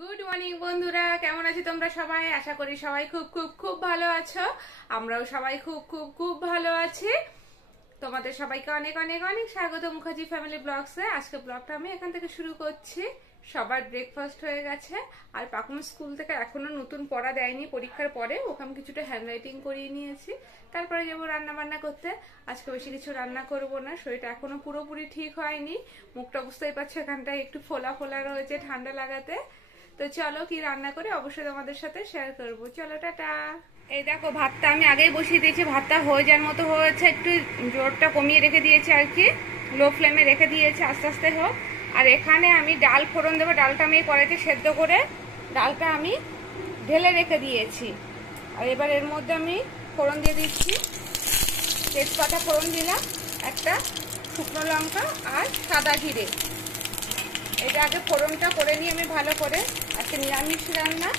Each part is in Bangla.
গুড মর্নিং বন্ধুরা, কেমন আছো তোমরা সবাই? আশা করি সবাই খুব খুব খুব ভালো আছো। আমরাও সবাই খুব খুব খুব ভালো আছি। তোমাদের সবাইকে অনেক অনেক অনেক স্বাগত মুখার্জি ফ্যামিলি ব্লগসে। আজকে ব্লগটা আমি এখান থেকে শুরু করছি। সবার ব্রেকফাস্ট হয়ে গেছে, আর পাকুন স্কুল থেকে এখনো নতুন পড়া দেয়নি, পরীক্ষার পরে ওকে আমি কিছুটা হ্যান্ডরাইটিং করিয়ে নিয়েছি। তারপরে যাবো রান্না বান্না করতে। আজকে বেশি কিছু রান্না করব না, শরীরটা এখনো পুরোপুরি ঠিক হয়নি। মুখটা বুঝতেই পারছো এখানটায় একটু ফোলা ফোলা রয়েছে ঠান্ডা লাগাতে। তো চলো কি রান্না করে অবশ্যই তোমাদের সাথে শেয়ার করবো। চলো টাটা। এই দেখো ভাতটা আমি আগেই বসিয়ে দিয়েছি, ভাতটা হয়ে যাওয়ার মতো হয়েছে, একটু জোরটা কমিয়ে রেখে দিয়েছি আর কি, লো ফ্লেমে রেখে দিয়েছি, আস্তে আস্তে হোক। আর এখানে আমি ডাল ফোড়ন দেবো। ডালটা আমি কড়াইতে সেদ্ধ করে ডালটা আমি ঢেলে রেখে দিয়েছি। আর এবার এর মধ্যে আমি ফোড়ন দিয়ে দিচ্ছি। তেজপাতা ফোড়ন দিলাম, একটা শুকনো লঙ্কা আর সাদা জিরে। এটা আগে ফোড়নটা করে নিই আমি ভালো করে। আজকে নিরামিষ রান্না,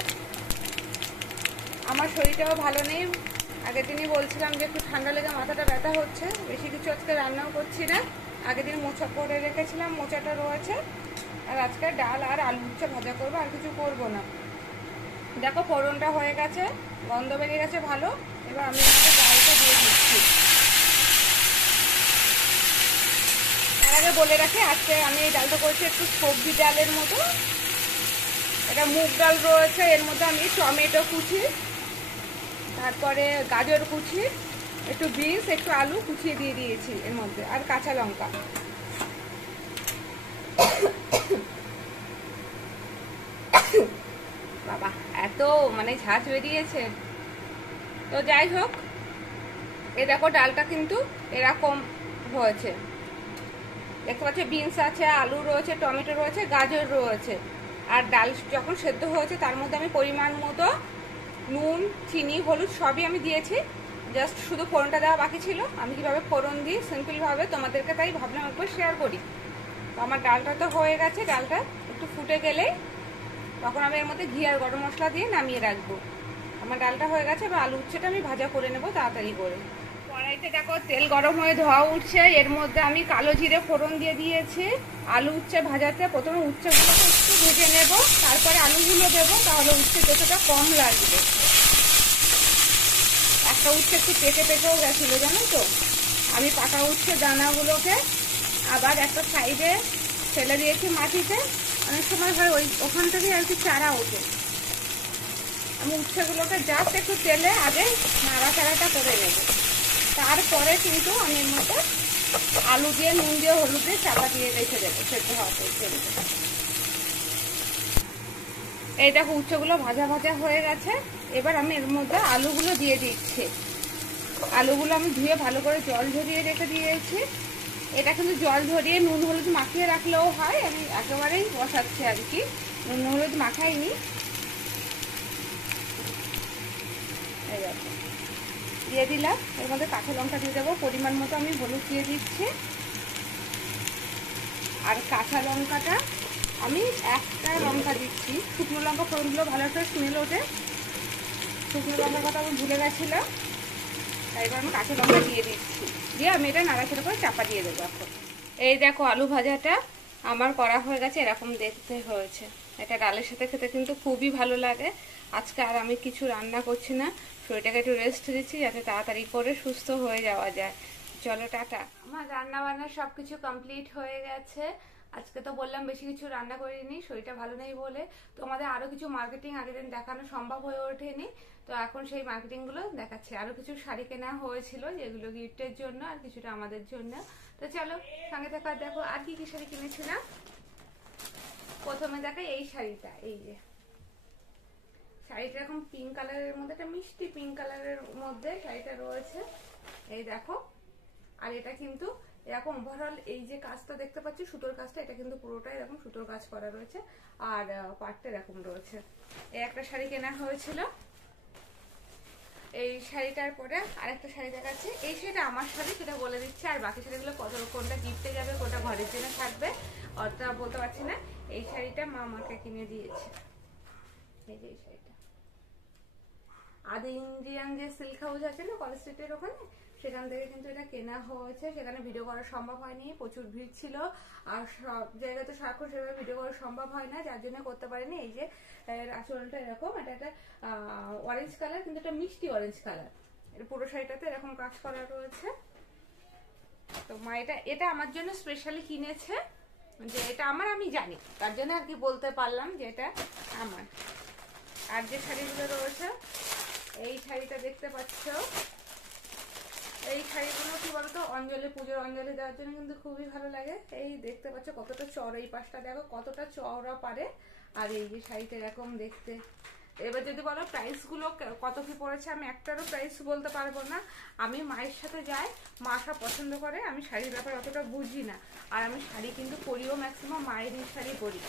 আমার শরীরটাও ভালো নেই। আগের দিনই বলছিলাম যে একটু ঠান্ডা লেগে মাথাটা ব্যথা হচ্ছে, বেশি কিছু আজকে রান্নাও করছি না। আগের দিন মোচা করে রেখেছিলাম, মোচাটা রয়েছে। আর আজকে ডাল আর আলু উচ্ছে ভাজা করবো, আর কিছু করবো না। দেখো ফোড়নটা হয়ে গেছে, গন্ধ বেরিয়ে গেছে ভালো। এবার আমি এখানে ডালটা দিয়ে দিচ্ছি। তার আগে বলে রাখি, আজকে আমি এই ডালটা করছি একটু সবজি ডালের মতো। এটা মুগ ডাল রয়েছে, এর মধ্যে আমি টমেটো কুচি, তারপরে গাজর কুচি, একটু বিনস, একটু আলু কুচিয়ে দিয়ে দিয়েছি এর মধ্যে, আর কাঁচা লঙ্কা। বাবা এত ঝাঁঝ বেরিয়েছে। তো যাই হোক, এ দেখো ডালটা কিন্তু এরকম হয়েছে, দেখতে পাচ্ছি বিনস আছে, আলু রয়েছে, টমেটো রয়েছে, গাজর রয়েছে। আর ডাল যখন সেদ্ধ হয়েছে তার মধ্যে আমি পরিমাণ মতো নুন, চিনি, হলুদ সবই আমি দিয়েছি। জাস্ট শুধু ফোড়নটা দেওয়া বাকি ছিল। আমি কিভাবে ফোড়ন দিই সিম্পলভাবে তোমাদেরকে তাই ভাবলাম একবার শেয়ার করি। তো আমার ডালটা তো হয়ে গেছে, ডালটা একটু ফুটে গেলেই তখন আমি এর মধ্যে ঘি আর গরম মশলা দিয়ে নামিয়ে রাখবো। আমার ডালটা হয়ে গেছে, এবার আলু উচ্ছেটা আমি ভাজা করে নেবো তাড়াতাড়ি করে। কড়াইতে দেখো তেল গরম হয়ে ধোয়া উঠছে, এর মধ্যে আমি কালো জিরে ফোড়ন দিয়ে দিয়েছি। আলু উচ্ছে ভাজাতে প্রথমে উচ্ছেগুলোকে একটু ভেজে নেব, তারপরে আলুগুলো দেবো, তাহলে উচ্ছে যতটা কম লাগবে। একটা উচ্ছে একটু পেকে পেকেও গেছিলো জানো তো। আমি পাকা উচ্ছে দানাগুলোকে আবার একটা সাইডে ফেলে দিয়েছি মাটিতে। অনেক সময় হয় ওখান থেকে আর কি চারা ওঠে। আমি উচ্ছেগুলোকে জাস্ট একটু তেলে আগে নাড়াচাড়াটা করে নেব, তারপরে কিন্তু আমি এর মধ্যে আলু দিয়ে নুন দিয়ে হলুদ দিয়ে চাপা দিয়ে রেখে দেবো সেদ্ধ হওয়া পর্যন্ত। এই দেখো উচ্ছেগুলো ভাজা ভাজা হয়ে গেছে। এবার আমি এর মধ্যে আলুগুলো দিয়ে দিচ্ছি। আলুগুলো আমি ধুয়ে ভালো করে জল ঝরিয়ে রেখে দিয়েছি। এটা কিন্তু জল ঝরিয়ে নুন হলুদ মাখিয়ে রাখলেও হয়, আমি একেবারেই বসাচ্ছি আর কি, নুন হলুদ মাখাইনি। এই দেখো দিয়ে দিলাম, এর মধ্যে কাঁচা লঙ্কা দিয়ে দেবো পরিমাণ মতো, আমি হলুদ দিয়ে দিচ্ছি। আর কাঁচা লঙ্কাটা আমি একটা লঙ্কা দিচ্ছি, শুকনো লঙ্কা ফোড়নগুলো ভালো করে স্মেল ওঠে। শুকনো লঙ্কার কথা আমি ভুলে গেছিলাম, তাই এবার আমি কাঁচা লঙ্কা দিয়ে দিচ্ছি, দিয়ে আমি এটা নাড়াচাড়া করে চাপা দিয়ে দেবো এখন। এই দেখো আলু ভাজাটা আমার করা হয়ে গেছে, এরকম দেখতে হয়েছে। এটা ডালের সাথে খেতে কিন্তু খুবই ভালো লাগে। আজকে আর আমি কিছু রান্না করছি না, শরীরটাকে একটু রেস্ট দিচ্ছি যাতে তাড়াতাড়ি করে সুস্থ হয়ে যাওয়া যায়। চলো টাটা। আমার রান্না বান্না সবকিছু কমপ্লিট হয়ে গেছে। আজকে তো বললাম বেশি কিছু রান্না করিনি, শরীরটা ভালো নেই বলে। তোমাদের আরো কিছু মার্কেটিং আগের দিন দেখানো সম্ভব হয়ে ওঠেনি, তো এখন সেই মার্কেটিং গুলো দেখাচ্ছি। আরো কিছু শাড়ি কেনা হয়েছিল, যেগুলো গিফটের জন্য আর কিছুটা আমাদের জন্য। তো চলো সঙ্গে থাকা, দেখো আর কি কি শাড়ি কিনেছিলাম। প্রথমে দেখাই এই শাড়িটা। এই যে শাড়িটা এরকম পিঙ্ক কালারের মধ্যে, একটা মিষ্টি পিঙ্ক কালারের মধ্যে শাড়িটা রয়েছে, এই দেখো। আর এটা কিন্তু এরকম ওভারঅল এই যে কাজটা দেখতে পাচ্ছি সুতোর কাজটা, এটা কিন্তু পুরোটাই এরকম সুতোর কাজ করা রয়েছে। আর পাটটা এরকম রয়েছে। এই একটা শাড়ি কেনা হয়েছিল। এই শাড়িটার পরে আরেকটা শাড়ি দেখাচ্ছি। এই শাড়িটা আমার শাড়ি, সেটা বলে দিচ্ছি। আর বাকি শাড়িগুলো কোনটা গিফটে যাবে, কোনটা ঘরের জন্য থাকবে অতটা বলতে পারছি না। এই শাড়িটা মা আমাকে কিনে দিয়েছে। এই যে এই শাড়িটা আদি ইন্ডিয়ান যে সিল্ক হাউস আছে না কলেজ স্ট্রিটের ওখানে, সেখান থেকে কিন্তু এটা কেনা হয়েছে। সেখানে ভিডিও করা সম্ভব হয়নি, প্রচুর ভিড় ছিল, আর সব জায়গাতে সারাক্ষণ সেভাবে ভিডিও করা সম্ভব হয় না, যার জন্য করতে পারিনি। এই যে আঁচলটা এরকম, এটা একটা অরেঞ্জ কালার, কিন্তু এটা মিষ্টি অরেঞ্জ কালার। এর পুরো শাড়িটাতে এরকম কাজ করা রয়েছে। তো মা এটা আমার জন্য স্পেশালি কিনেছে, যে এটা আমার, আমি জানি, তার জন্য আর কি বলতে পারলাম যে এটা আমার। আর যে শাড়িগুলো রয়েছে, এই শাড়িটা দেখতে পাচ্ছ, এই শাড়িগুলো কি বলতো, অঞ্জলি, পুজোর অঞ্জলি দেওয়ার জন্য কিন্তু খুবই ভালো লাগে। এই দেখতে পাচ্ছ কতটা চওড়া, এই পাশটা দেখো কতটা চওড়া পারে। আর এই যে শাড়িটা এরকম দেখতে। এবার যদি বলো প্রাইস গুলো কত কি পড়েছে, আমি একটারও প্রাইস বলতে পারবো না। আমি মায়ের সাথে যাই, মা সব পছন্দ করে, আমি শাড়ির ব্যাপারে অতটা বুঝি না। আর আমি শাড়ি কিন্তু পরিও ম্যাক্সিমাম মায়েরই শাড়ি পরি।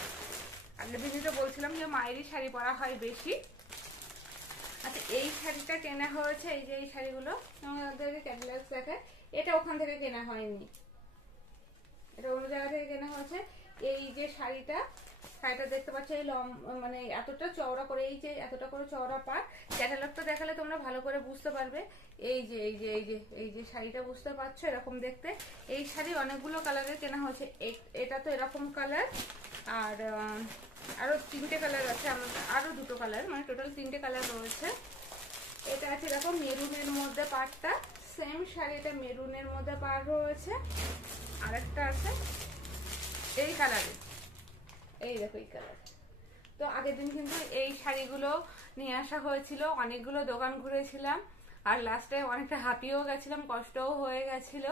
আগের দিনই তো বলছিলাম যে মায়েরই শাড়ি পরা হয় বেশি। আচ্ছা, এই শাড়িটা কেনা হয়েছে, এই যে এই শাড়িগুলো আমাদেরকে ক্যাটালগ দেখায়, এটা ওখান থেকে কেনা হয়নি, এটা অন্য জায়গা থেকে কেনা হয়েছে। এই যে শাড়িটা দেখতে পাচ্ছ, এই মানে এতটা চওড়া করে, এই যে এতটা করে চওড়া পার, ক্যাটালগটা দেখালে তোমরা ভালো করে বুঝতে পারবে। এই যে শাড়িটা বুঝতে পারছো, এরকম দেখতে। এই শাড়ি অনেকগুলো কালারের কেনা হয়েছে। এটা তো এরকম কালার, আর আরো 3টে কালার আছে, আরো 2টো কালার, মানে টোটাল 3টে কালার রয়েছে। এটা আছে এরকম মেরুনের মধ্যে পাড়টা, সেম শাড়িটা মেরুনের মধ্যে পাড় রয়েছে। আরেকটা আছে এই কালারে, এই দেখো এই কালার। তো আগের দিন কিন্তু এই শাড়িগুলো নিয়ে আসা হয়েছিল, অনেকগুলো দোকান ঘুরেছিলাম, আর লাস্টে অনেকটা হাঁপিয়েও গেছিলাম, কষ্টও হয়ে গেছিল।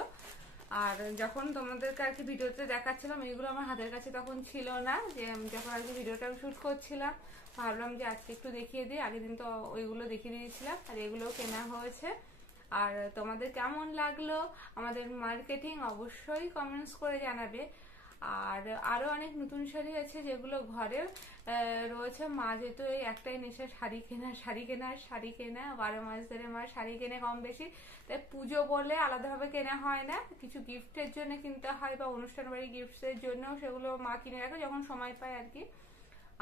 আর যখন তোমাদেরকে আর কি ভিডিওতে দেখাচ্ছিলাম, এইগুলো আমার হাতের কাছে তখন ছিল না, যে যখন আর কি ভিডিওটা আমি শুট করছিলাম, ভাবলাম যে আজকে একটু দেখিয়ে দিই। আগের দিন তো ওইগুলো দেখিয়ে দিয়েছিলাম, আর এগুলোও কেনা হয়েছে। আর তোমাদের কেমন লাগলো আমাদের মার্কেটিং অবশ্যই কমেন্টস করে জানাবে। আর আরো অনেক নতুন শাড়ি আছে যেগুলো ঘরে রয়েছে। মা যেহেতু এই একটাই নেশা, শাড়ি কেনা, শাড়ি কেনা, শাড়ি কেনা, 12 মাস ধরে মা শাড়ি কেনে কম বেশি। তাই পুজো বলে আলাদাভাবে কেনা হয় না, কিছু গিফটের জন্য কিনতে হয়, বা অনুষ্ঠান বাড়ি গিফটের জন্যও সেগুলো মা কিনে রাখে যখন সময় পায় আর কি।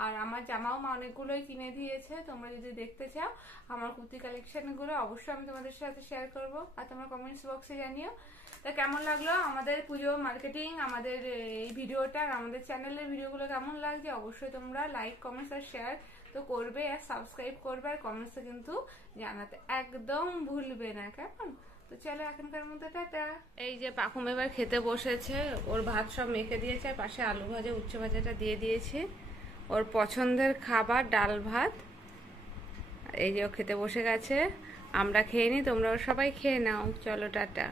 আর আমার জামাও মা অনেকগুলোই কিনে দিয়েছে। তোমরা যদি দেখতে চাও আমার কুর্তি কালেকশনগুলো, অবশ্যই আমি তোমাদের সাথে শেয়ার করব, আর তোমরা কমেন্টস বক্সে জানিও। তা কেমন লাগলো আমাদের পুজো মার্কেটিং, আমাদের এই ভিডিওটা, আর আমাদের চ্যানেলের ভিডিওগুলো কেমন লাগছে, অবশ্যই তোমরা লাইক, কমেন্টস আর শেয়ার তো করবে, আর সাবস্ক্রাইব করবে, আর কমেন্টসে কিন্তু জানাতে একদম ভুলবে না, কেমন? তো চলো এখনকার মতো টাটা। এই যে পাখুম এবার খেতে বসেছে, ওর ভাত সব মেখে দিয়েছে, আর পাশে আলু ভাজা, উচ্ছে ভাজাটা দিয়ে দিয়েছে, ওর পছন্দের খাবার ডাল ভাত। এই যে ও খেতে বসে গেছে, আমরা খেয়ে নি, তোমরাও সবাই খেয়ে নাও। চলো টাটা।